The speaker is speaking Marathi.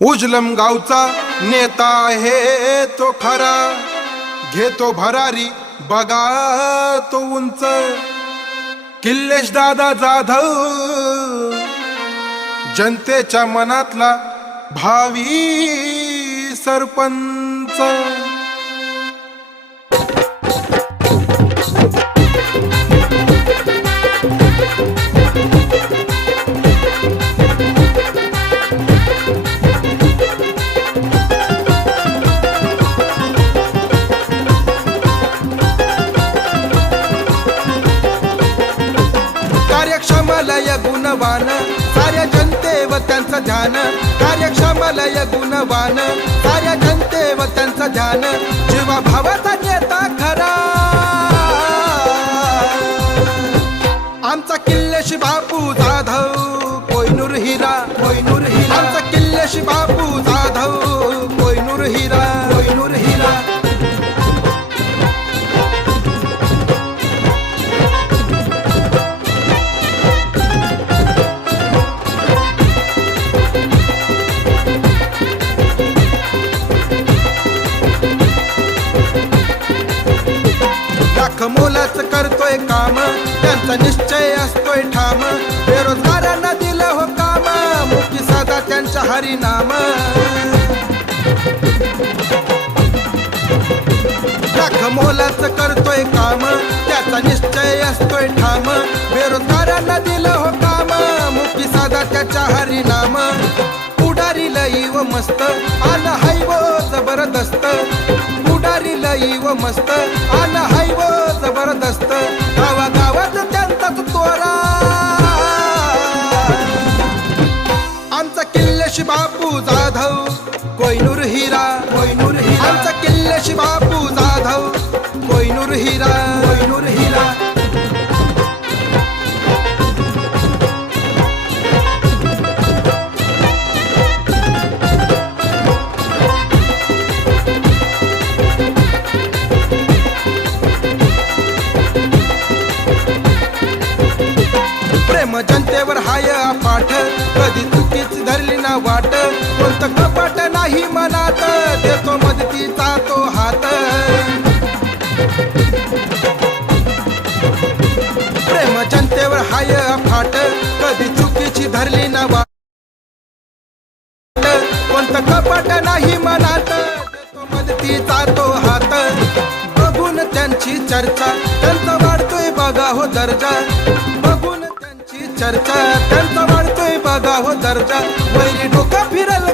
उजलम गावचा नेता आहे तो खरा, घेतो भरारी बघा तो उंच, किल्लेश दादा जाधव जनतेच्या मनातला भावी सरपंच। कार्यक्षमलय गुणवान साऱ्या जनते व त्यांचं ध्यान, कार्यक्षमलय गुणवान साऱ्या जनते व त्यांचं ध्यान, जीवा भावाचा नेता खरा आमचा किल्लेश बापू जाधव कोहिनूर हिरा, कोहिनूर हिरा आमचा किल्लेश बापू जाधव कोहिनूर हिरा, कोहिनूर हिरा। लाख मोलाच करतोय काम त्यांचा निश्चय असतोय ठाम, बेरोजगारांना दिलं हो काम मुक्ती सदा त्यांच्या हरिनाम। लाख मोलाच करतोय काम त्याचा निश्चय असतोय ठाम, बेरोजगारांना दिलं हो काम मुक्ती सदा त्याच्या हरिनाम। पुढारी लई व मस्त आन हाय व जबरदस्त, पुढारी लई व मस्त आन हाय व जबरदस्त, गावागावात त्यांचाच तोरा आमचा किल्लेश बापू जाधव कोहिनूर हिरा, कोहिनूर हिरा आमचा किल्लेश बापू जाधव कोहिनूर हिरा, कोहिनूर हिरा। प्रेम जनतेवर हाय पाठ, कधी चुकीच धरली ना वाट, कोणतं कपाट नाही मनात, देतो मदतीचा तो हात। प्रेम जनतेवर हाय फाट, कधी चुकीची धरली ना वाट, कोणतं कपाट नाही मनात, देतो मदतीचा तो हात। बघून त्यांची चर्चा त्यांचा वाढतोय बघा हो दर्जा, बघून चर्चा त्यांचा वाढतोय बघा हो दर्जा, वैरी डोका फिरल